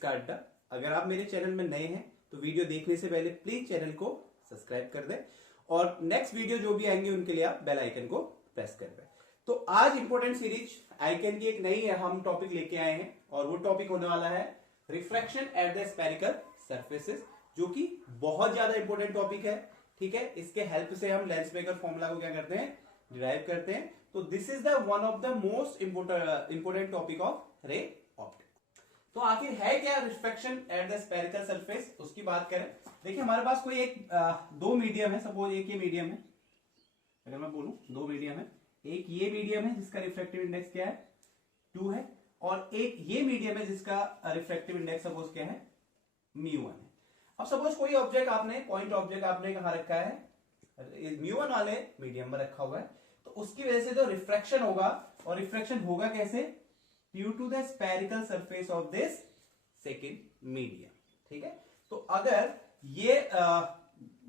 इसका अड्डा। अगर आप मेरे चैनल में नए हैं तो वीडियो देखने से पहले प्लीज चैनल को सब्सक्राइब कर दें और नेक्स्ट वीडियो जो भी आएंगे उनके लिए आप बेल आइकन को प्रेस कर दें। तो आज इंपॉर्टेंट सीरीज आइकन की एक नई हम टॉपिक लेके आए हैं और वो टॉपिक होने वाला है refraction at the spherical surfaces, जो कि बहुत ज्यादा इंपॉर्टेंट टॉपिक है। ठीक है, इसके हेल्प से हम लेंसमेकर फॉर्मूला को क्या करते हैं, डिराइव करते हैं। तो this is the one of the most important topic of ray optics. तो आखिर है क्या refraction at the spherical surface, उसकी बात करें। देखिए हमारे पास कोई एक दो मीडियम है, सपोज एक ये मीडियम है, अगर मैं बोलूं दो मीडियम है, एक ये मीडियम है जिसका रिफ्रैक्टिव इंडेक्स क्या है 2 है, और एक ये मीडियम है जिसका रिफ्रैक्टिव इंडेक्स सपोज क्या है μ1 है। अब सपोज कोई ऑब्जेक्ट आपने पॉइंट ऑब्जेक्ट आपने कहां रखा है, μ1 वाले मीडियम में रखा हुआ है, तो उसकी वजह से जो रिफ्रैक्शन होगा, और रिफ्रैक्शन होगा कैसे, due to the spherical surface of this second medium. ठीक है, तो अगर ये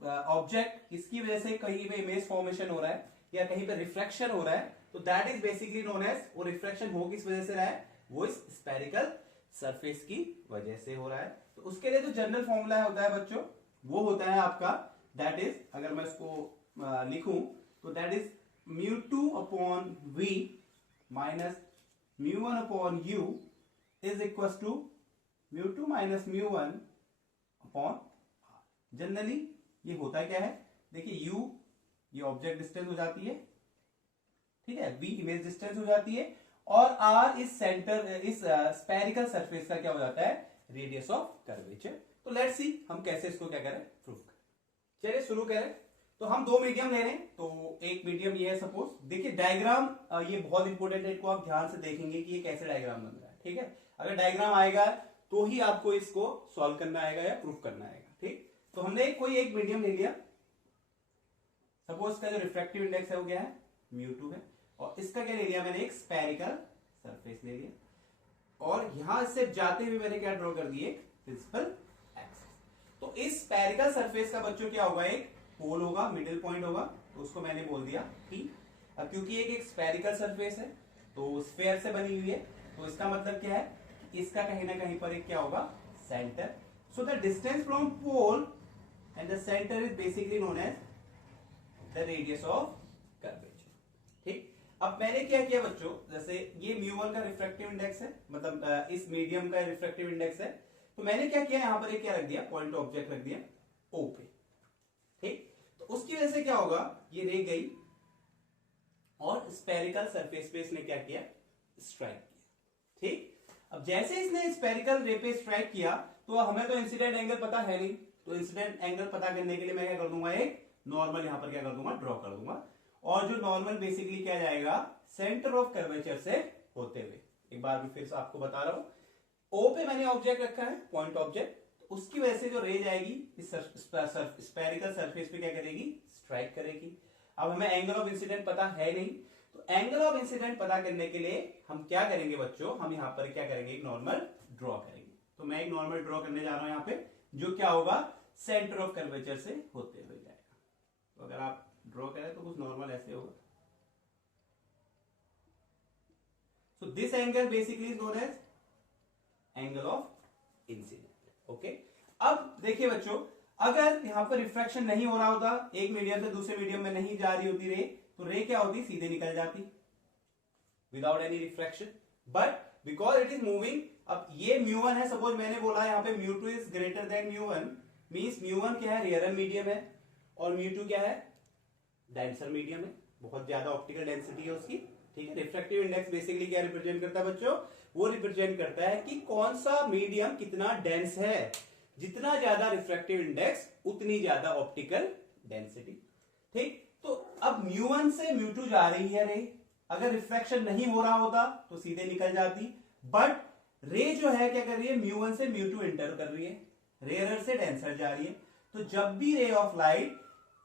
ऑब्जेक्ट इसकी वजह से कहीं पे इमेज फॉर्मेशन हो रहा है या कहीं पे रिफ्रैक्शन हो रहा है, तो that is basically known as, वो रिफ्रैक्शन हो किस वजह से रहा है, वो इस स्फेरिकल सरफेस की वजह से हो रहा है। तो उसके लिए जो जनरल फॉर्मूला होता है बच्चों, वो होता है आपका, दैट इज, अगर मैं इसको लिखूं तो that is μ2 upon v minus μ1 upon u is equal to μ2 minus μ1 upon r। Generally ये होता क्या है, देखिए u ये ऑब्जेक्ट डिस्टेंस हो जाती है, ठीक है, v इमेज डिस्टेंस हो जाती है, और r इस सेंटर इस स्फेरिकल सरफेस का क्या हो जाता है, रेडियस ऑफ कर्वेचर। तो लेट्स सी हम कैसे इसको क्या करें, प्रूव करें। चलिए शुरू करें। तो हम दो मीडियम ले रहे हैं, तो एक मीडियम ये है सपोज, देखिए डायग्राम ये बहुत इंपॉर्टेंट है, इसको आप ध्यान से देखेंगे कि ये कैसे डायग्राम बन रहा है। ठीक है, अगर डायग्राम आएगा तो ही आपको इसको सॉल्व करना आएगा या प्रूफ करना आएगा। ठीक, तो हमने कोई एक मीडियम ले लिया, सपोज का जो रिफ्रैक्टिव इंडेक्स है वो क्या है μ2 है, और इसका क्या ले लिया मैंने, एक स्फेरिकल सरफेस ले लिया, और यहां से जाते हुए मैंने क्या ड्रॉ कर दिए, एक प्रिंसिपल एक्सिस। तो इस स्फेरिकल सरफेस का बच्चों क्या होगा, एक पोल होगा, मिडिल पॉइंट होगा, तो उसको मैंने बोल दिया P। अब क्योंकि एक स्फेरिकल सरफेस है तो स्फेयर से बनी हुई है, तो इसका मतलब क्या है, इसका कहीं ना कहीं पर एक क्या होगा, centre. So the distance from pole and the centre is basically known as the radius of curvature. ठीक, अब मैंने क्या किया बच्चों, जैसे ये μ1 का रिफ्रैक्टिव इंडेक्स है, मतलब इस मीडियम का रिफ्रैक्टिव इंडेक्स है, तो मैंने क्या किया, यहां पर एक क्या रख दिया, पॉइंट ऑब्जेक्ट रख दिया O पे। ठीक, तो उसकी वजह से क्या होगा, ये रे गई और स्फेरिकल सरफेस पे इसने क्या किया, स्ट्राइक किया। ठीक, अब जैसे इसने स्फेरिकल रे पे स्ट्राइक किया, तो हमें तो इंसिडेंट एंगल पता है नहीं, तो इंसिडेंट एंगल पता करने के लिए मैं क्या कर दूंगा, एक नॉर्मल यहां पर क्या कर दूंगा, ड्रॉ कर दूंगा, और जो नॉर्मल बेसिकली क्या जाएगा, सेंटर ऑफ कर्वेचर से होते हुए। एक बार भी फिर से आपको बता रहा हूं, O पे मैंने ऑब्जेक्ट रखा है, पॉइंट ऑब्जेक्ट, तो उसकी वजह से जो रे जाएगी इस स्फेरिकल सरफेस पे क्या करेगी, स्ट्राइक करेगी। अब हमें एंगल ऑफ इंसिडेंट पता है नहीं, तो एंगल ऑफ इंसिडेंट पता करने के लिए हम क्या करेंगे बच्चों, हम यहां पर क्या करेंगे, एक नॉर्मल ड्रॉ करेंगे। तो मैं एक नॉर्मल ड्रॉ करने जा रहा हूं यहां पे, जो क्या होगा, सेंटर ऑफ कर्वेचर से होते हुए जाएगा। तो अगर आप ड्रॉ करें तो कुछ नॉर्मल ऐसे होगा। So this angle basically is known as angle of incidence. Okay, अब देखिए बच्चों, अगर यहां पर रिफ्रैक्शन नहीं हो रहा होता, एक मीडियम से दूसरे मीडियम में नहीं जा रही होती रे, तो रे क्या होती, सीधे निकल जाती without any refraction, but because it is moving. अब ये μ1 है, सपोज मैंने बोला यहां पे μ2 इज ग्रेटर देन μ1, मींस μ1 क्या है, रेयर मीडियम है, और μ2 क्या है, डेंसर मीडियम है, बहुत ज्यादा ऑप्टिकल डेंसिटी है उसकी। ठीक है, रिफ्रैक्टिव इंडेक्स बेसिकली क्या रिप्रेजेंट करता है बच्चों, वो रिप्रेजेंट करता है कि कौन सा मीडियम कितना डेंस है, जितना ज्यादा रिफ्रैक्टिव इंडेक्स उतनी ज्यादा ऑप्टिकल डेंसिटी। ठीक, तो अब μ1 से μ2 जा रही है रे, अगर रिफ्रैक्शन नहीं हो रहा होता तो सीधे निकल जाती, बट रे जो है क्या कर रही है, μ1 से μ2 एंटर कर रही है, रेयरर से डेंसर जा रही है। तो जब भी रे ऑफ लाइट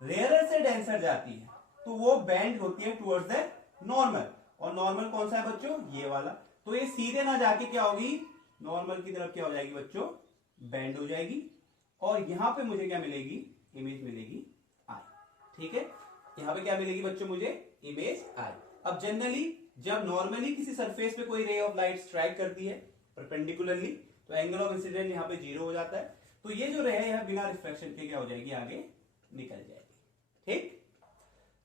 रेयरर से डेंसर जाती है तो वो बेंड होती है टुवर्ड्स द नॉर्मल, और नॉर्मल कौन सा है बच्चों, ये वाला। तो ये सीधे ना जाके क्या होगी, नॉर्मल की तरफ क्या हो जाएगी बच्चों, बेंड हो जाएगी, और यहां पे मुझे क्या मिलेगी, इमेज मिलेगी आई। ठीक है, यहां पे क्या मिलेगी बच्चों, मुझे इमेज आई। अब जनरली जब नॉर्मली किसी सरफेस पे कोई रे ऑफ लाइट स्ट्राइक करती है परपेंडिकुलरली, तो एंगल ऑफ इंसिडेंट यहाँ पे 0 हो जाता है। तो ये जो रे है यह बिना रिफ्लेक्शन के क्या हो जाएगी, आगे निकल जाएगी। ठीक,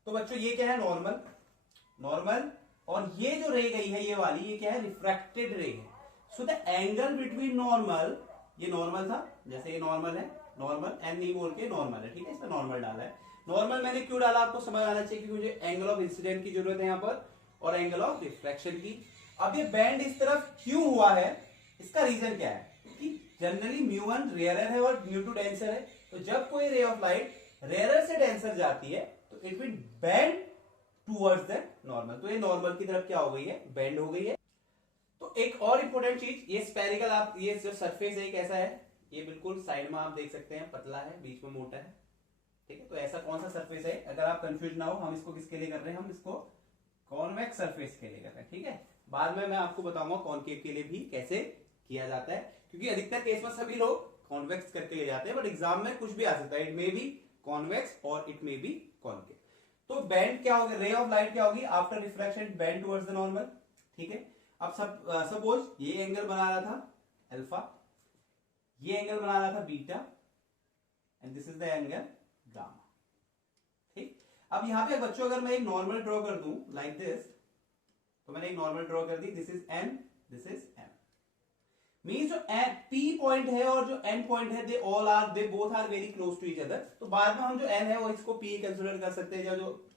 तो बच्चों ये क्या है, नॉर्मल। नॉर्मल, और ये जो रे गई है ये वाली, ये क्या है, रिफ्रैक्टेड रे है। So the angle between normal, ये नॉर्मल था, जैसे ये नॉर्मल है, नॉर्मल एन नहीं बोल के नॉर्मल है, ठीक है, इसमें नॉर्मल डाला है। नॉर्मल मैंने क्यों डाला, आपको समझ आना चाहिए कि मुझे एंगल ऑफ इंसिडेंट की जरूरत है यहाँ पर, और एंगल ऑफ रिफ्लेक्शन की। अब ये बैंड इस तरफ क्यों हुआ है, इसका रीजन क्या है, कि जनरली म्यू1 रेयरर है और म्यू2 डेंसर है। तो जब कोई रे ऑफ लाइट रेयरर से डेंसर जाती है तो it will bend towards the normal. तो ये नॉर्मल की तरफ क्या हो गई है, बेंड हो गई है। तो एक और इंपॉर्टेंट चीज, ये स्पेरिकल, आप ये जो सरफेस है कैसा है, ये बिल्कुल साइड में आप देख सकते हैं पतला है, बीच में मोटा है, ठीक है। तो ऐसा कौन सा सरफेस है, अगर आप कंफ्यूज ना हो, हम इसको किसके लिए कर रहे हैं, हम इसको कॉन्वेक्स सरफेस के लिए कर रहे हैं, ठीक है। बाद में मैं आपको बताऊंगा कॉनकेव के लिए भी कैसे किया जाता है, क्योंकि अधिकतर केस में सभी लोग कॉन्वेक्स करके ले जाते हैं, बट एग्जाम में कुछ भी आ सकता है, इट मे बी कॉन्वेक्स और इट मे बी कॉनकेव। तो बैंड क्या होगा, रे ऑफ लाइट क्या होगी, after refraction band towards the normal, ठीक है। अब सपोज ये एंगल बना रहा था अल्फा, ये एंगल बना रहा था beta, and this is the angle gamma, ठीक। अब यहां पे बच्चों अगर मैं एक नॉर्मल ड्रॉ कर दूं लाइक दिस, तो मैंने एक नॉर्मल ड्रॉ कर दी, this is N, this is M, means जो P पॉइंट है और जो N पॉइंट है, they both are very close to each other. तो बाद में हम जो N है वो इसको P कंसिडर कर सकते हैं, या जो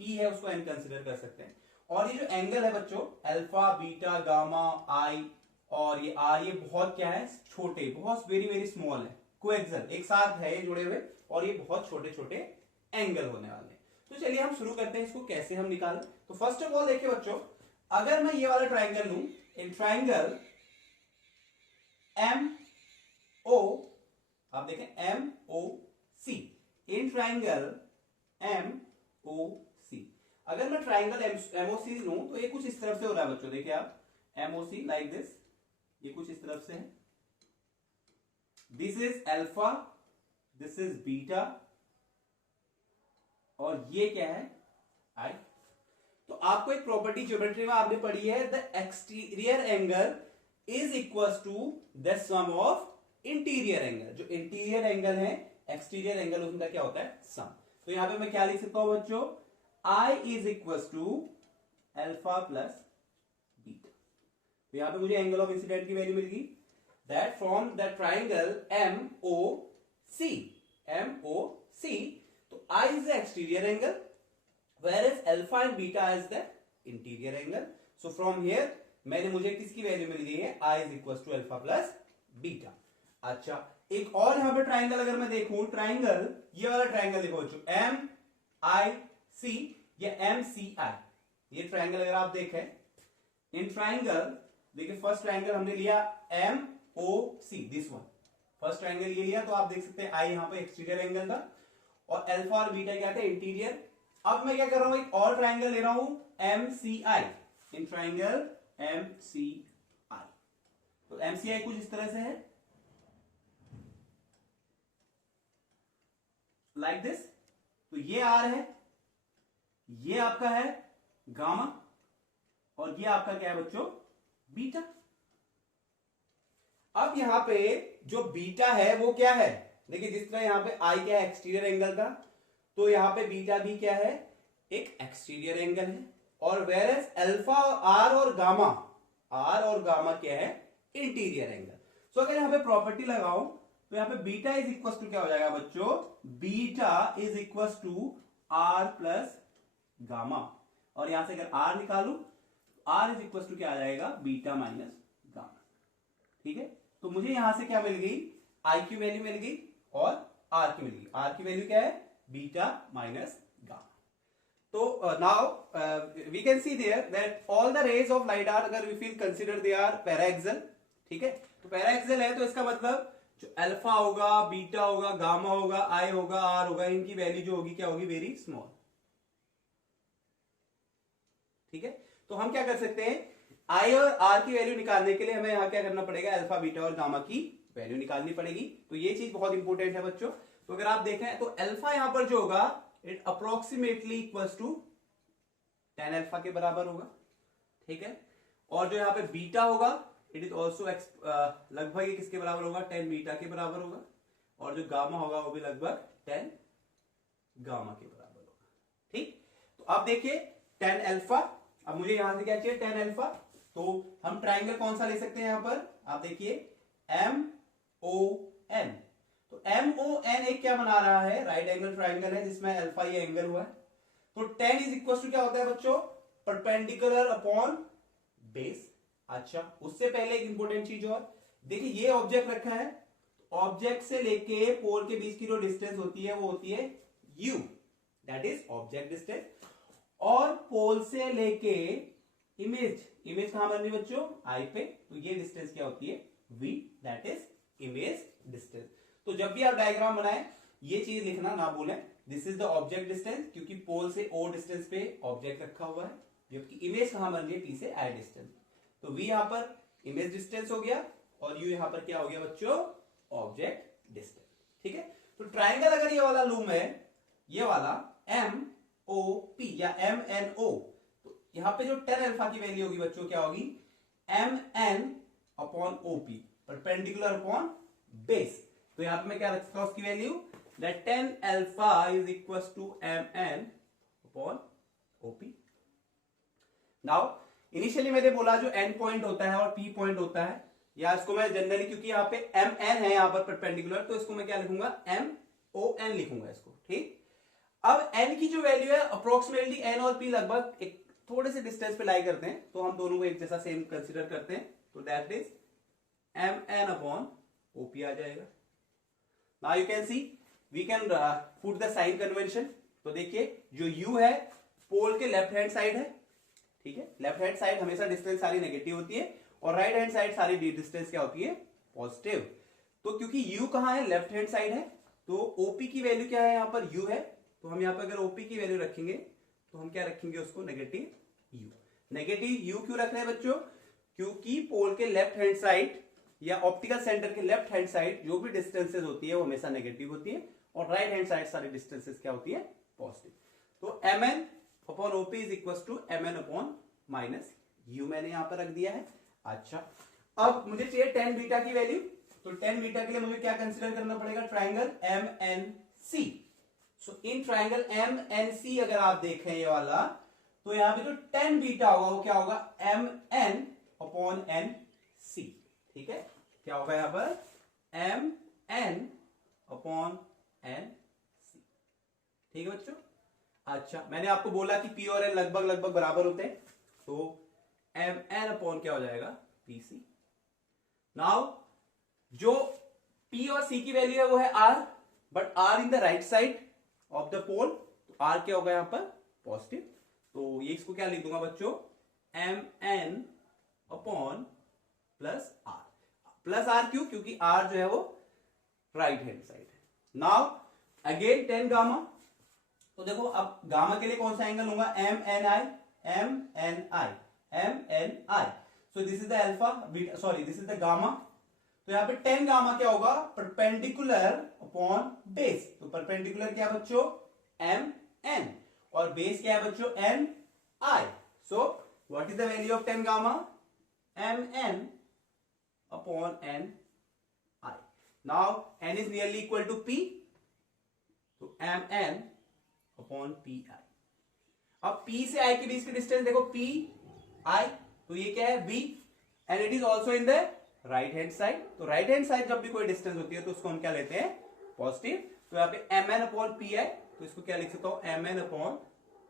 P है उसको N कंसिडर कर सकते हैं। और ये जो एंगल है बच्चों, अल्फा, बीटा, गामा, आई और ये आर, ये बहुत क्या है, छोटे, बहुत वेरी वेरी स्मॉल है, कोएक्सल, एक साथ है ये जुड़े हुए, और ये बहुत छोटे छोटे एंगल होने वाले हैं। तो चलिए हम शुरू करते हैं, इसको कैसे हम निकालें। तो फर्स्ट ऑफ ऑल देखिए बच्चों, अगर मैं ये वाला ट्राइंगल लूं, इन ट्राइंगल एम ओ, आप देखें M O C, in triangle M O C, अगर मैं ट्राइंगल एमओसी लूं तो ये कुछ इस तरफ से हो रहा है बच्चों, देखिए आप, एमओसी लाइक दिस, ये कुछ इस तरफ से है, this is alpha, this is beta, और ये क्या है, आई। तो आपको एक प्रॉपर्टी ज्योमेट्री में आपने पढ़ी है, the exterior angle is equal to the sum of interior angle. जो इंटीरियर एंगल है, एक्सटीरियर एंगल, उसका क्या होता है, सम। तो यहां पे मैं क्या लिख सकता हूं बच्चों, I is equal to alpha plus beta. तो यहां पे मुझे एंगल ऑफ इंसिडेंट की वैल्यू मिल गई, that from the triangle MOC, तो I is the exterior angle, whereas alpha and beta is the interior angle. So from here मुझे किसकी वैल्यू मिल गई है, I is equals to alpha plus beta. अच्छा, एक और यहां पे ट्राइंगल अगर मैं देखूं, ट्राइंगल, ये वाला ट्राइंगल देखो बच्चों, MIC या MCI, ये ट्राइंगल अगर आप देखें, इन ट्राइंगल देखिए, फर्स्ट ट्राइंगल हमने लिया MOC, this one, first triangle ये लिया, तो आप देख सकते हैं I यहां पे एक्सटीरियर एंगल था, और अल्फा और बीटा क्या थे, इंटीरियर। अब मैं क्या कर रहा हूं, एक और ट्राइंगल ले रहा हूं MCI, इन ट्राइंगल MCI, तो MCI कुछ इस तरह से है, लाइक दिस। तो ये आर है, ये आपका है गामा, और ये आपका क्या है बच्चों, बीटा। अब यहां पे जो बीटा है वो क्या है, देखिए जिस तरह यहां पे आई क्या है, एक्सटीरियर एंगल का, तो यहां पे बीटा भी क्या है, एक एक्सटीरियर एंगल है, और वेरस अल्फा, आर और गामा क्या है, इंटीरियर एंगल। सो अगर यहां पे प्रॉपर्टी लगाओ तो यहां पे बीटा इज इक्वल टू क्या हो जाएगा बच्चों, beta is equal to R plus gamma, और यहां से अगर आर निकालू, आर इज इक्वल टू क्या आ जाएगा, बीटा माइनस गामा, ठीक है। तो मुझे यहां से क्या मिल गई, आई की वैल्यू मिल गई और आर की मिल गई। आर की वैल्यू क्या है, बीटा माइनस गामा। तो now we can see there that all the rays of light are, अगर we feel consider they are paraxial, ठीक है। तो पैराएक्सियल है तो इसका मतलब जो अल्फा होगा, बीटा होगा, गामा होगा, आई होगा, आर होगा, इनकी वैल्यू जो होगी क्या होगी, वेरी स्मॉल, ठीक है। तो हम क्या कर सकते हैं, आई और आर की वैल्यू निकालने के लिए हमें यहां क्या करना पड़ेगा, अल्फा, बीटा और गामा की वैल्यू निकालनी पड़ेगी। तो ये चीज बहुत इंपॉर्टेंट है बच्चों। तो अगर आप देखें तो अल्फा यहां पर जो होगा, it approximately equals to 10 alpha के बराबर होगा, ठीक है। और जो यहां पे बीटा होगा, इट इज ऑल्सो लगभग ये किसके बराबर होगा, 10 बीटा के बराबर होगा, और जो गामा होगा वो भी लगभग 10 गामा के बराबर होगा। ठीक, तो अब देखिए 10 अल्फा, अब मुझे यहां से क्या चाहिए 10 अल्फा, तो हम ट्राइंगल कौन सा ले सकते हैं यहां पर, आप देखिए MON, तो MON एक क्या बना रहा है, राइट एंगल ट्राइंगल है जिसमें अल्फा ये एंगल हुआ है। तो 10 इज इक्वल टू क्या होता है बच्चों, परपेंडिकुलर अपॉन बेस। अच्छा, उससे पहले एक इंपॉर्टेंट चीज और देखिए, ये ऑब्जेक्ट रखा है, ऑब्जेक्ट से लेके पोल के बीच की जो डिस्टेंस होती है वो होती है u, that is object distance, और पोल से लेके इमेज कहां बन रही है बच्चों, I पे, तो ये डिस्टेंस क्या होती है v, that is image distance. तो जब भी आप डायग्राम बनाए ये चीज लिखना ना भूलें, this is the object distance, क्योंकि पोल से o डिस्टेंस पे ऑब्जेक्ट रखा हुआ है, जबकि इमेज कहां बन रही है, p से I डिस्टेंस। तो v यहां पर इमेज डिस्टेंस हो गया, और u यहां पर क्या हो गया बच्चों, ऑब्जेक्ट डिस्टेंस। ठीक है, तो ट्राइंगल अगर ये वाला लूम है, ये वाला MOP या MNO, तो यहां पे जो 10 अल्फा की वैल्यू होगी बच्चों क्या होगी, MN upon OP, perpendicular upon base. तो यहां पे मैं क्या रख सकता हूं उसकी value, that 10 alpha is equal to MN upon OP। Now initially मैंने बोला जो N पॉइंट होता है और P पॉइंट होता है, या इसको मैं जनरली, क्योंकि यहाँ पे MN है यहाँ पर परपेंडिकुलर, तो इसको मैं क्या लिखूंगा, MON लिखूंगा इसको। ठीक, अब N की जो वैल्यू है अप्रोक्सीमेटली N और P लगभग एक थोड़े से डिस्टेंस पे लाई करते हैं, तो हम दोनों को एक जैसा सेम कंसीडर करते हैं, तो that is MN upon OP आ जाएगा। Now you can see we can put the sign convention. तो देखिए जो U है पोल के लेफ्ट हैंड साइड है, ठीक है, लेफ्ट हैंड साइड हमेशा डिस्टेंस सारी नेगेटिव होती है, और राइट हैंड साइड सारी डिस्टेंस क्या होती है, पॉजिटिव। तो क्योंकि U कहां है, लेफ्ट हैंड साइड है, तो OP की वैल्यू क्या है, यहां पर U है, तो हम यहां पर अगर OP की वैल्यू रखेंगे तो हम क्या रखेंगे उसको, नेगेटिव U। नेगेटिव U क्यों रख रहे हैं बच्चों, क्योंकि पोल के लेफ्ट हैंड साइड या ऑप्टिकल सेंटर के लेफ्ट हैंड साइड जो भी डिस्टेंसेस होती है वो हमेशा नेगेटिव होती है, और राइट हैंड साइड सारी डिस्टेंसेस क्या होती है, पॉजिटिव। तो MN upon OP is equal to MN upon minus U मैंने यहां पर रख दिया है। अच्छा, अब मुझे चाहिए 10 बीटा की वैल्यू, तो 10 बीटा के लिए मुझे क्या कंसीडर करना पड़ेगा, triangle MNC। So in triangle MNC अगर आप देखें ये वाला, तो यहां पे जो 10 बीटा होगा वो क्या होगा, MN अपॉन NC। ठीक है, क्या होगा यहां पर, MN अपॉन NC। ठीक है बच्चों। अच्छा, मैंने आपको बोला कि P और N लगभग लगभग बराबर होते हैं, तो MN अपॉन क्या हो जाएगा, PC। नाउ जो P और C की वैल्यू है वो है R, but R in the right side of the pole, तो R क्या होगा यहां पर, पॉजिटिव। तो ये इसको क्या लिख दूंगा बच्चों, MN upon plus R। Plus R क्यों, क्योंकि R जो है वो राइट हैंड साइड है। नाउ अगेन 10 गामा, तो देखो अब गामा के लिए कौन सा एंगल होगा, MNI। So this is the alpha, sorry this is the gamma. तो यहां पे 10 गामा क्या होगा, परपेंडिकुलर अपॉन बेस। तो परपेंडिकुलर क्या बच्चों, MN, और बेस क्या है बच्चों, NI। So what is the value of 10 gamma, MN upon NI। Now N is nearly equal to P, तो MN अपॉन PI। अब P से I के बीच की डिस्टेंस देखो, PI, तो ये क्या है, B, and it is also in the right hand side. तो राइट हैंड साइड जब भी कोई डिस्टेंस होती है तो उसको हम क्या लेते हैं, पॉजिटिव। तो यहाँ पे MN अपॉन PI, तो इसको क्या लिख सकता हूं, MN अपॉन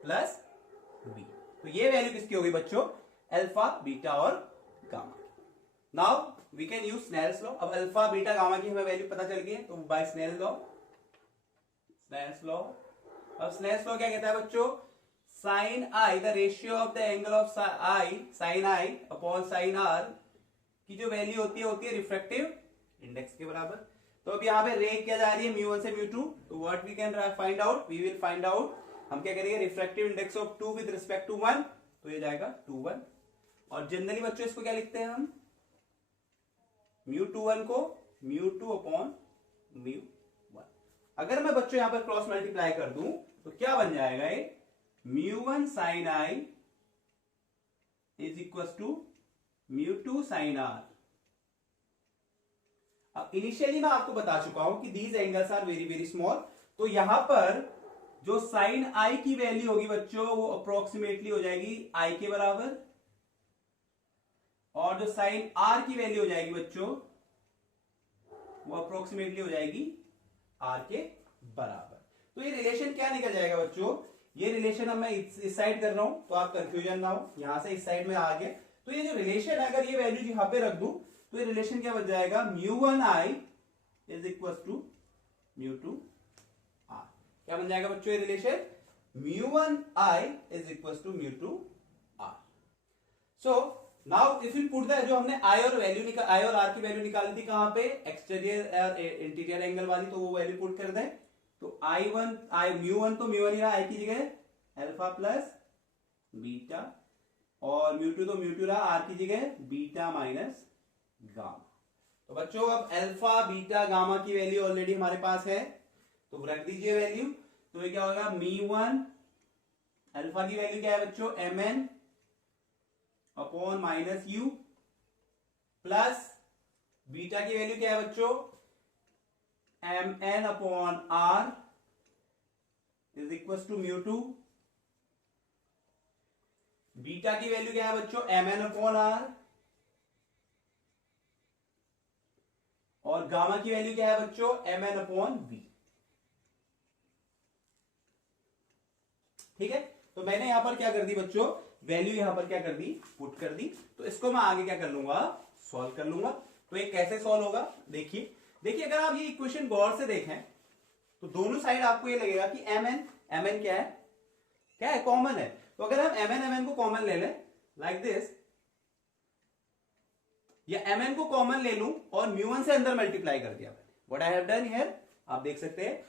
प्लस B। तो ये वैल्यू किसकी होगी बच्चों, अल्फा, बीटा और gamma. Now we can use Snell's law. अब अल्फा, बीटा, गामा की हमें वैल्यू पता चल गई है, तो बाय स्नेल्स लॉ, अब स्नेल्स लॉ क्या कहता है बच्चों, sine I, the ratio of the angle of I, sine I upon sine R की जो वैल्यू होती है रिफ्रैक्टिव इंडेक्स के बराबर। तो अब यहाँ पे रे क्या जा रही है, म्यू 1 से म्यू 2, तो what we can find out, we will find out, हम क्या करेंगे, refractive index of 2 with respect to 1, तो ये जाएगा 2 1। और जनरली बच्चों इसको क्या लिखते हैं हम, म्यू 2 1 को म्यू 2 अपॉन म्यू 1। अगर मैं बच्चों यहां पर क्रॉस मल्टीप्लाई कर दूं तो क्या बन जाएगा, ये mu 1 sine I is equal to mu 2 sine R अब इनिशियली मैं आपको बता चुका हूं कि these angles are very very small, तो यहां पर जो साइन आई की वैल्यू होगी बच्चों वो अप्रोक्सीमेटली हो जाएगी आई के बराबर, और जो साइन आर की वैल्यू हो जाएगी बच्चों वो अप्रोक्सीमेटली हो जाएगी आर के बराबर। तो ये रिलेशन क्या निकल जाएगा बच्चों, ये रिलेशन अब मैं इस साइड कर रहा हूं तो आप कंफ्यूजन ना हो, यहां से इस साइड में आ गया, तो ये जो रिलेशन है अगर ये वैल्यू यहां पे रख दूं तो ये रिलेशन क्या बन जाएगा, μ1i is equal to μ2r। क्या बन जाएगा बच्चों ये relation, μ1i is equal to μ2r। So now if you put the, जो हमने आई और आर की वैल्यू निकाली थी कहां पे, एक्सटीरियर और इंटीरियर एंगल वाली, तो वो वैल्यू पुट कर दें। तो μ1 तो μ1 ही रहा आई की जगह अल्फा प्लस बीटा, और μ2 तो μ2 रहा आर की जगह बीटा माइनस गामा। तो बच्चों अब अल्फा बीटा गामा की वैल्यू ऑलरेडी हमारे पास है, तो रख दीजिए वैल्यू। तो ये क्या होगा, μ1 अल्फा की वैल्यू क्या है बच्चों, mn upon minus u, plus beta की वैल्यू क्या है बच्चों, mn upon r is equal to μ2। Beta की वैल्यू क्या है बच्चों, mn अपॉन r, और गामा की वैल्यू क्या है बच्चों, mn अपॉन v। ठीक है, तो मैंने यहां पर क्या कर दी बच्चों, वैल्यू यहां पर क्या कर दी, पुट कर दी। तो इसको मैं आगे क्या कर लूंगा, सॉल्व कर लूंगा। तो ये कैसे सॉल्व होगा, देखिए अगर आप ये इक्वेशन गौर से देखें तो दोनों साइड आपको ये लगेगा कि mn क्या है, कॉमन है। तो अगर हम mn को कॉमन ले लें लाइक दिस, या mn को कॉमन ले लूं और μ1 से अंदर मल्टीप्लाई कर दिया मैंने, what I have done here, आप देख सकते हैं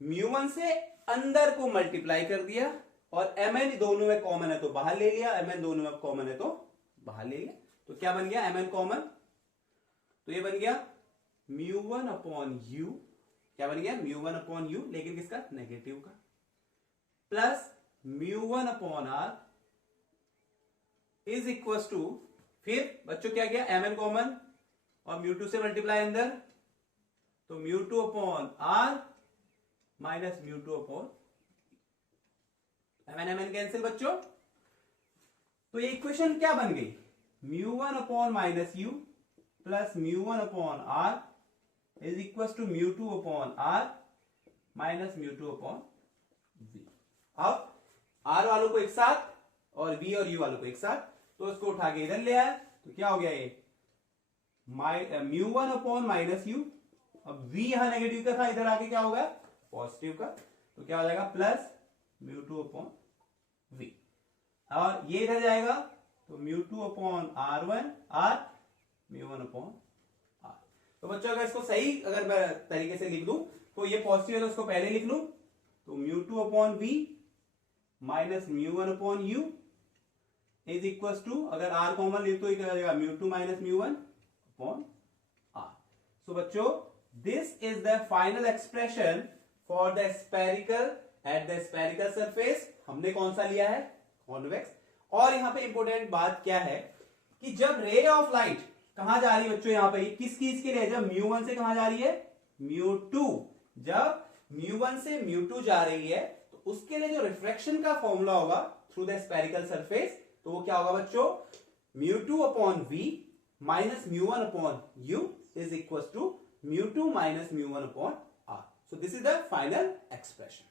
μ1 से अंदर को मल्टीप्लाई कर दिया, और mn दोनों में कॉमन है तो बाहर ले लिया, mn दोनों में कॉमन है तो बाहर ले लिया। तो क्या बन गया, mn कॉमन, तो ये बन गया μ1 अपॉन u, क्या बन गया, μ1 अपॉन u, लेकिन किसका, नेगेटिव का, plus μ1 upon r is equal to, फिर बच्चों क्या किया, mn कॉमन और μ2 से मल्टीप्लाई अंदर, तो μ2 upon r minus μ2 upon mn cancel बच्चों। तो ये इक्वेशन क्या बन गई, μ1 upon minus u plus μ1 upon r is equal to μ2 upon r minus μ2 upon v। अब r वालों को एक साथ और v और u वालों को एक साथ, तो इसको उठा के इधर ले आया, तो क्या हो गया ये μ1 अपॉन माइनस u, अब v यहां नेगेटिव का था, इधर आके क्या होगा, पॉजिटिव का, तो क्या हो जाएगा प्लस μ2 अपॉन v, और ये इधर जाएगा तो μ2 upon r1 r μ1 upon r। तो बच्चों अगर इसको सही अगर मैं तरीके से लिख दूं तो ये पॉजिटिव है तो उसको पहले लिख लूं, तो μ2 upon v minus μ1 upon u is equal to, अगर r कॉमन ले तो क्या हो जाएगा, μ2 माइनस μ1 अपॉन r। सो बच्चों this is the final expression for the spherical eight the spherical surface. हमने कौन सा लिया है, कॉन्वेक्स। और यहां पे इंपॉर्टेंट बात क्या है कि जब रे ऑफ लाइट कहां जा रही है बच्चों, यहां पे किस चीज के लिए, जब μ1 से कहां जा रही है, μ2, जब μ1 से μ2 जा रही है तो उसके लिए जो रिफ्रैक्शन का फॉर्मूला होगा थ्रू द स्फेरिकल सरफेस, तो वो क्या होगा बच्चों, μ2 upon v minus μ1 upon u is equal to μ2 minus μ1 upon r। So this is the final expression.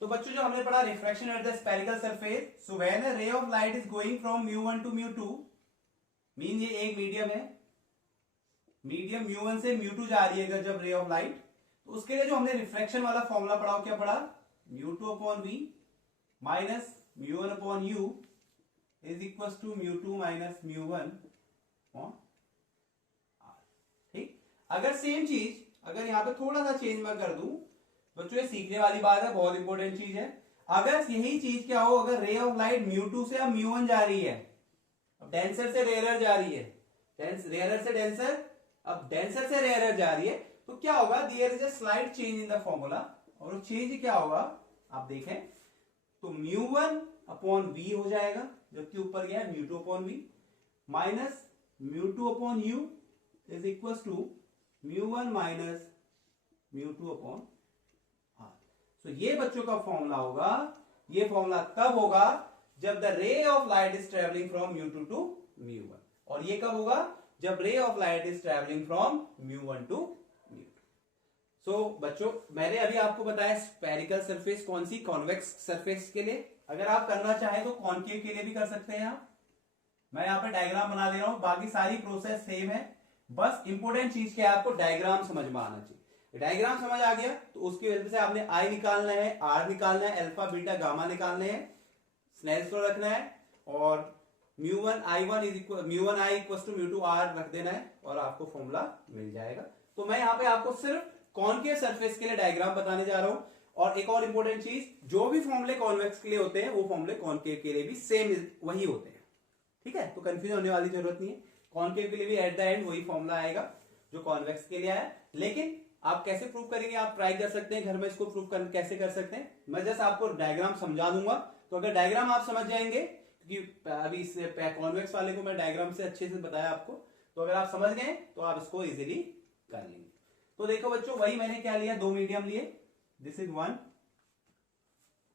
तो बच्चों जो हमने पढ़ा refraction at the spherical surface, so when a ray of light is going from μ1 to μ2, mean ये एक medium है, medium μ1 से μ2 जा रही है अगर जब रे ऑफ लाइट, तो उसके लिए जो हमने रिफ्रैक्शन वाला फॉर्मूला पढ़ा, क्या पढ़ा, μ2 upon v minus μ1 upon u is equal to μ2 minus μ1 upon r। ठीक, अगर सेम चीज अगर यहां पे थोड़ा सा चेंज मैं कर दूं बच्चों, ये सीखने वाली बात है, बहुत इंपॉर्टेंट चीज है। अगर यही चीज क्या हो, अगर रे ऑफ लाइट μ2 से अब μ1 जा रही है, अब डेंसर से रेयरर जा रही है, रेयरर से डेंसर, अब डेंसर से रेयरर जा रही है, तो क्या होगा, there is a slight change in the formula, और वो चेंज क्या होगा आप देखें, तो μ1 अपॉन v हो जाएगा, जबकि ऊपर गया μ2 upon v, minus μ2 upon u is equal to μ1 minus μ2 upon r। तो ये बच्चों का फॉर्मूला होगा, ये फॉर्मूला तब होगा जब the ray of light is travelling from μ2 to μ1, और ये कब होगा जब ray of light is travelling from μ1 to μ2। So बच्चों मैंने अभी आपको बताया स्फेरिकल सरफेस कौन सी, कॉन्वेक्स सरफेस के लिए। अगर आप करना चाहें तो कॉनकेव के लिए भी कर सकते हैं आप। मैं यहाँ पे डायग्राम बना दे रहा हूं, बाकी सारी प्रोसेस सेम है, बस इंपॉर्टेंट चीज क्या है आपको डायग्राम समझ में आना चाहिए। डायग्राम समझ आ गया तो उसकी वजह से आपने आई निकालना है, आर निकालना है, अल्फा बीटा गामा निकालने हैं, स्नेल्स लॉ रखना है, और μ1 i1 μ1 i equal to μ2 r रख देना है, और आपको फॉर्मूला मिल जाएगा। तो मैं यहाँ पे आपको सिर्फ कॉनकेव सरफेस के लिए डायग्राम बताने जा रहा हूं। और एक और इंपॉर्टेंट चीज, जो भी फॉर्मूले कॉन्वेक्स के लिए होते हैं वो फॉर्मूले कॉनकेव के लिए भी सेम वही होते हैं, ठीक है। तो कंफ्यूजन होने वाली जरूरत नहीं है, कॉनकेव के लिए भी एट द एंड वही फॉर्मूला आएगा जो कॉन्वेक्स के लिए आया। लेकिन आप कैसे प्रूव करेंगे, आप ट्राई कर सकते हैं घर में इसको प्रूव कैसे कर सकते हैं। मैं जस्ट आपको डायग्राम समझा दूंगा, तो अगर डायग्राम आप समझ जाएंगे, क्योंकि अभी कॉन्वेक्स वाले को मैं डायग्राम से अच्छे से बताया आपको, तो अगर आप समझ गए तो आप इसको इजीली कर लेंगे। तो देखो बच्चों, वही मैंने क्या लिया, दो मीडियम लिए, दिस इज 1,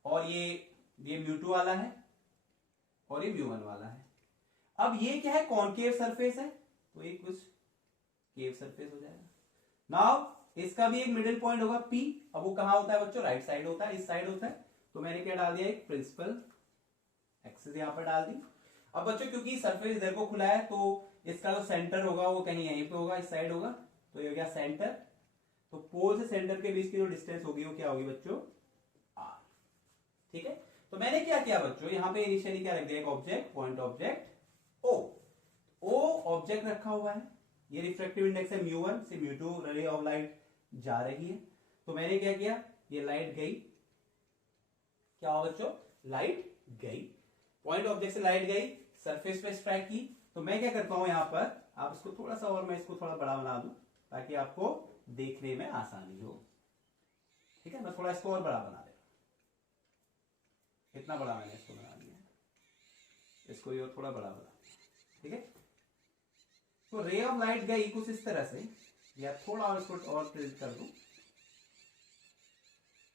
और ये μ2 वाला है और ये μ1 वाला है। अब ये क्या है, कॉनकेव सरफेस है, तो ये कुछ केव सरफेस हो जाएगा। नाउ इसका भी एक मिडिल पॉइंट होगा P। अब वो कहां होता है बच्चों, राइट साइड होता है, इस साइड होता है। तो मैंने क्या डाल दिया, एक प्रिंसिपल एक्सिस यहां पर डाल दी। अब बच्चों क्योंकि सरफेस इधर को खुला है, तो इसका जो सेंटर होगा वो कहीं यहीं पे होगा, इस साइड होगा, तो ये हो गया सेंटर। तो पोल से सेंटर के बीच की जो डिस्टेंस होगी वो क्या होगी बच्चों, r, ठीक है। तो मैंने क्या किया बच्चों, यहां पे इनिशियली क्या रख दिया, एक object, point object O object रखा हुआ है, ये रिफ्रैक्टिव इंडेक्स है μ1 से μ2, रे ऑफ लाइट जा रही है। तो मैंने क्या किया, ये लाइट गई, क्या हुआ बच्चों, लाइट गई, पॉइंट ऑब्जेक्ट से लाइट गई, सरफेस पे स्ट्राइक की। तो मैं क्या करता हूं यहां पर, आप इसको थोड़ा सा और मैं इसको थोड़ा बड़ा बना दूं ताकि आपको देखने में आसानी हो, ठीक है। मैं थोड़ा इसको और बड़ा बना दे, इतना बड़ा मैंने इसको बना दिया, इसको ये थोड़ा बड़ा बना, ठीक है। तो रे ऑफ लाइट गई कुछ इस तरह से, या थोड़ा और इसको और प्रिंट कर दूं,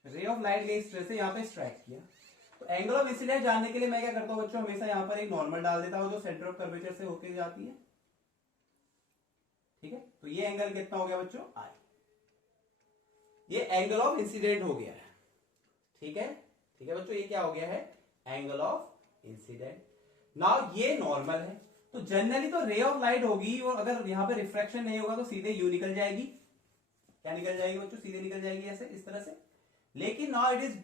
रे ऑफ लाइट गई इस तरह से, यहां पे स्ट्राइक किया। तो एंगल ऑफ इंसिडेंस जानने के लिए मैं क्या करता हूं बच्चों, हमेशा यहां पर एक नॉर्मल डाल देता हूं जो सेंटर ऑफ कर्वेचर से होके जाती है, ठीक है। तो ये एंगल कितना हो गया बच्चों, I, ये एंगल ऑफ इंसिडेंट हो गया है, ठीक है, ठीक है बच्चों, ये क्या हो गया है, एंगल ऑफ इंसिडेंट। नाउ ये नॉर्मल है, तो जनरली तो रे ऑफ लाइट होगी, और अगर यहां पे रिफ्रैक्शन नहीं होगा तो सीधे यू निकल जाएगी, क्या निकल जाएगी बच्चों, सीधे निकल जाएगी ऐसे, इस तरह से। लेकिन नाउ इट इज,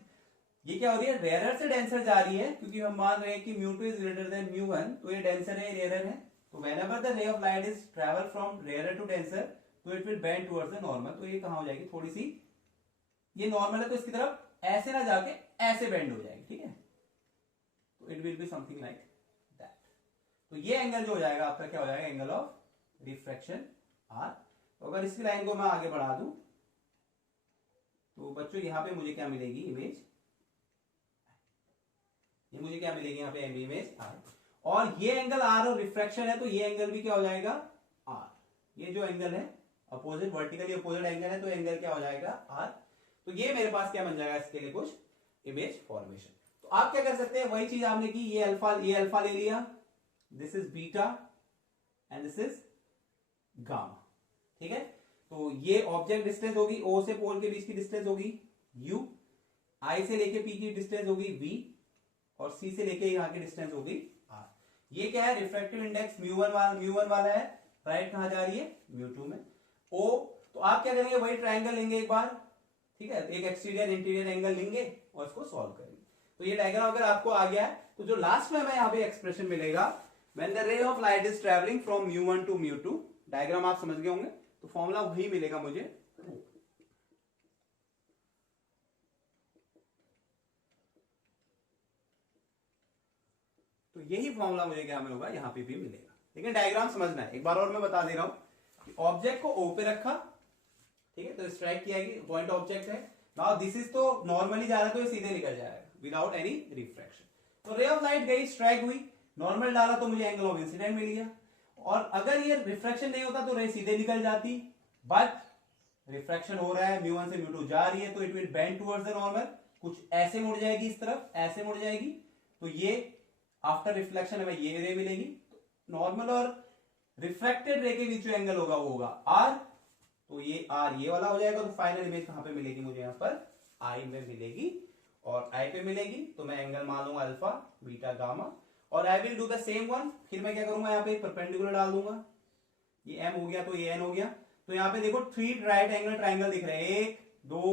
ये क्या हो रही है, रेयरर से डेंसर जा रही है, क्योंकि हम मान रहे हैं कि μ2 इज ग्रेटर देन μ1, तो ये डेंसर है, रेयरर है। तो whenever the ray of light is travel from rarer to denser, तो it will bend towards the normal। तो ये कहां हो जाएगी, थोड़ी सी, ये नॉर्मल है तो इसकी तरफ ऐसे ना जाके ऐसे बेंड हो जाएगी, ठीक है। तो it will be something like that. तो ये एंगल जो हो जाएगा आपका क्या हो जाएगा, एंगल ऑफ रिफ्रैक्शन R। तो अगर इसकी लाइन को मैं आगे बढ़ा दूं तो बच्चों यहां पे मुझे क्या मिलेगी, इमेज, ये मुझे क्या मिलेगी यहाँ पे, इमेज R। और ये एंगल R और रिफ्रैक्शन है, तो ये एंगल भी क्या हो जाएगा, R। ये जो एंगल है अपोजिट, वर्टिकली अपोजिट एंगल है, तो एंगल क्या हो जाएगा, R। तो ये मेरे पास क्या बन जाएगा, इसके लिए कुछ इमेज फॉर्मेशन। तो आप क्या कर सकते हैं, वही चीज आपने की, ये अल्फा ले लिया, this is beta and this is gamma, ठीक है। तो ये ऑब्जेक्ट डिस्टेंस होगी, O से पोल के बीच की डिस्टेंस होगी U, I से लेके P की डिस्टेंस होगी V, और C से लेके यहाँ की डिस्टेंस होगी R। ये क्या है, रिफ्रैक्टिव इंडेक्स μ1 वाला है, राइट कहां जा रही है, μ2 में। O, तो आप क्या करेंगे, वही ट्राइंगल लेंगे एक बार, ठीक है, एक एक्सटीरियर इंटीरियर एंगल लेंगे और इसको सॉल्व करेंगे। तो ये डायग्राम अगर आपको आ गया है, तो जो लास्ट में हमें यहाँ पे एक्सप्रेशन मिलेगा, when the ray of light is travelling from μ1 to μ2, diagram आप समझ गए होंगे, तो फॉर्मूला वही मिलेगा मुझे। तो यही फॉर्मूला मुझे क्या होगा, यहां पे भी मिलेगा। लेकिन डायग्राम समझना है, एक बार और मैं बता दे रहा हूं कि ऑब्जेक्ट को O पे रखा, ठीक है, तो स्ट्राइक किया, पॉइंट ऑब्जेक्ट है। नाउ दिस इज, तो नॉर्मली जा रहा है तो ये सीधे निकल जाएगा विदाउट एनी रिफ्रैक्शन। तो रे ऑफ लाइट गई, स्ट्राइक हुई, नॉर्मल डाला तो मुझे एंगल ऑफ इंसिडेंट मिल गया। और अगर ये रिफ्रैक्शन नहीं होता तो रे सीधे निकल जाती, बट रिफ्रैक्शन हो रहा है, μ1 से μ2 जा रही है, तो it will bend towards the normal, कुछ ऐसे मुड़ जाएगी इस तरफ, ऐसे मुड़ जाएगी, तो ये आफ्टर रिफ्लेक्शन हमें ये रे मिलेगी। नॉर्मल और रिफ्रैक्टेड रे के बीच जो एंगल होगा वो होगा आर, तो ये आर ये वाला हो जाएगा। तो फाइनल इमेज कहां पे मिलेगी मुझे, यहां पर आई में मिलेगी, और आई पे मिलेगी तो मैं एंगल मान लूंगा अल्फा बीटा गामा, और I will do the same one. फिर मैं क्या करूंगा, यहाँ पे परपेंडिकुलर डाल दूंगा, ये एम हो गया तो ये एन हो गया। तो यहाँ पे देखो 3 राइट एंगल ट्राइंगल दिख रहे हैं, 1 2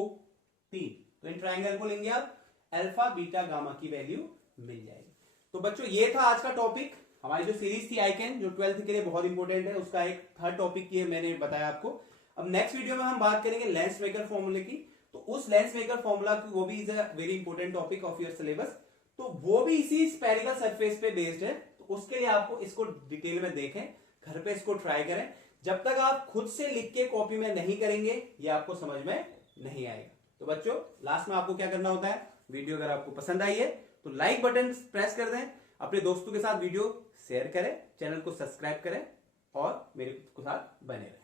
3, तो इन ट्राइंगल को लेंगे आप, अल्फा बीटा गामा की वैल्यू मिल जाएगी। तो बच्चों ये था आज का टॉपिक, हमारी जो सीरीज थी आइकन, जो 12th के लिए बहुत इंपॉर्टेंट है, उसका एक थर्ड टॉपिक की है, मैंने बताया आपको। अब नेक्स्ट वीडियो में हम बात करेंगे लेंस मेकर फॉर्मूले की। तो उस लेंस मेकर फॉर्मूला वो भी is a very important topic of your syllabus, तो वो भी इसी स्फेरिकल सरफेस पे बेस्ड है। तो उसके लिए आपको इसको डिटेल में देखें, घर पे इसको ट्राई करें। जब तक आप खुद से लिख के कॉपी में नहीं करेंगे ये आपको समझ में नहीं आएगा। तो बच्चों लास्ट में आपको क्या करना होता है, वीडियो अगर आपको पसंद आई है तो लाइक बटन प्रेस कर दें, अपने दोस्तों के साथ वीडियो शेयर करें, चैनल को सब्सक्राइब करें और मेरे साथ बने रहें।